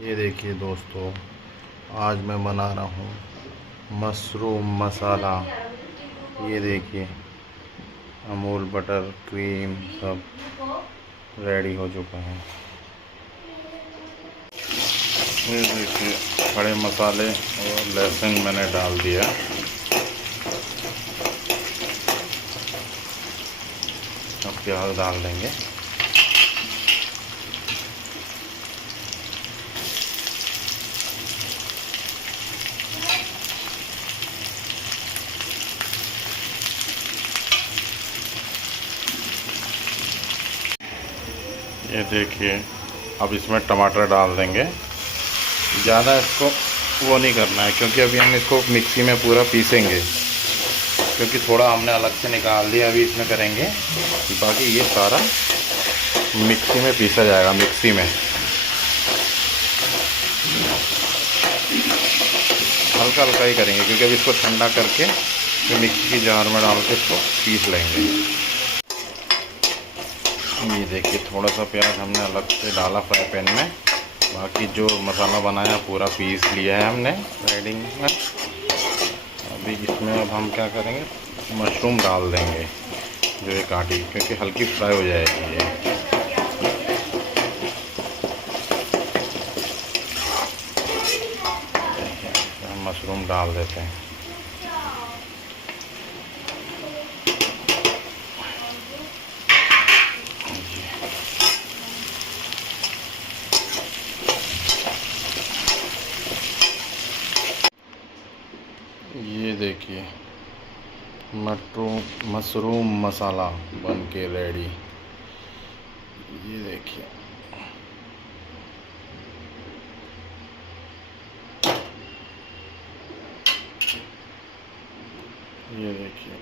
ये देखिए दोस्तों, आज मैं बना रहा हूँ मशरूम मसाला। ये देखिए, अमूल बटर क्रीम सब रेडी हो चुका है। ये देखिए, खड़े मसाले और लहसुन मैंने डाल दिया। अब प्याज डाल देंगे। ये देखिए, अब इसमें टमाटर डाल देंगे। ज़्यादा इसको वो नहीं करना है, क्योंकि अभी हम इसको मिक्सी में पूरा पीसेंगे, क्योंकि थोड़ा हमने अलग से निकाल दिया, अभी इसमें करेंगे। बाकी ये सारा मिक्सी में पीसा जाएगा, मिक्सी में हल्का हल्का ही करेंगे, क्योंकि अभी इसको ठंडा करके फिर मिक्सी की जार में डाल के इसको पीस लेंगे। ये देखिए, थोड़ा सा प्याज हमने अलग से डाला फ्राई पैन में। बाकी जो मसाला बनाया पूरा पीस लिया है हमने रेडी में। अभी इसमें अब हम क्या करेंगे, मशरूम डाल देंगे जो ये काटी, क्योंकि हल्की फ्राई हो जाएगी ये। हम मशरूम डाल देते हैं। ये देखिए, मशरूम मसाला बन के रेडी। ये देखिए, ये देखिए।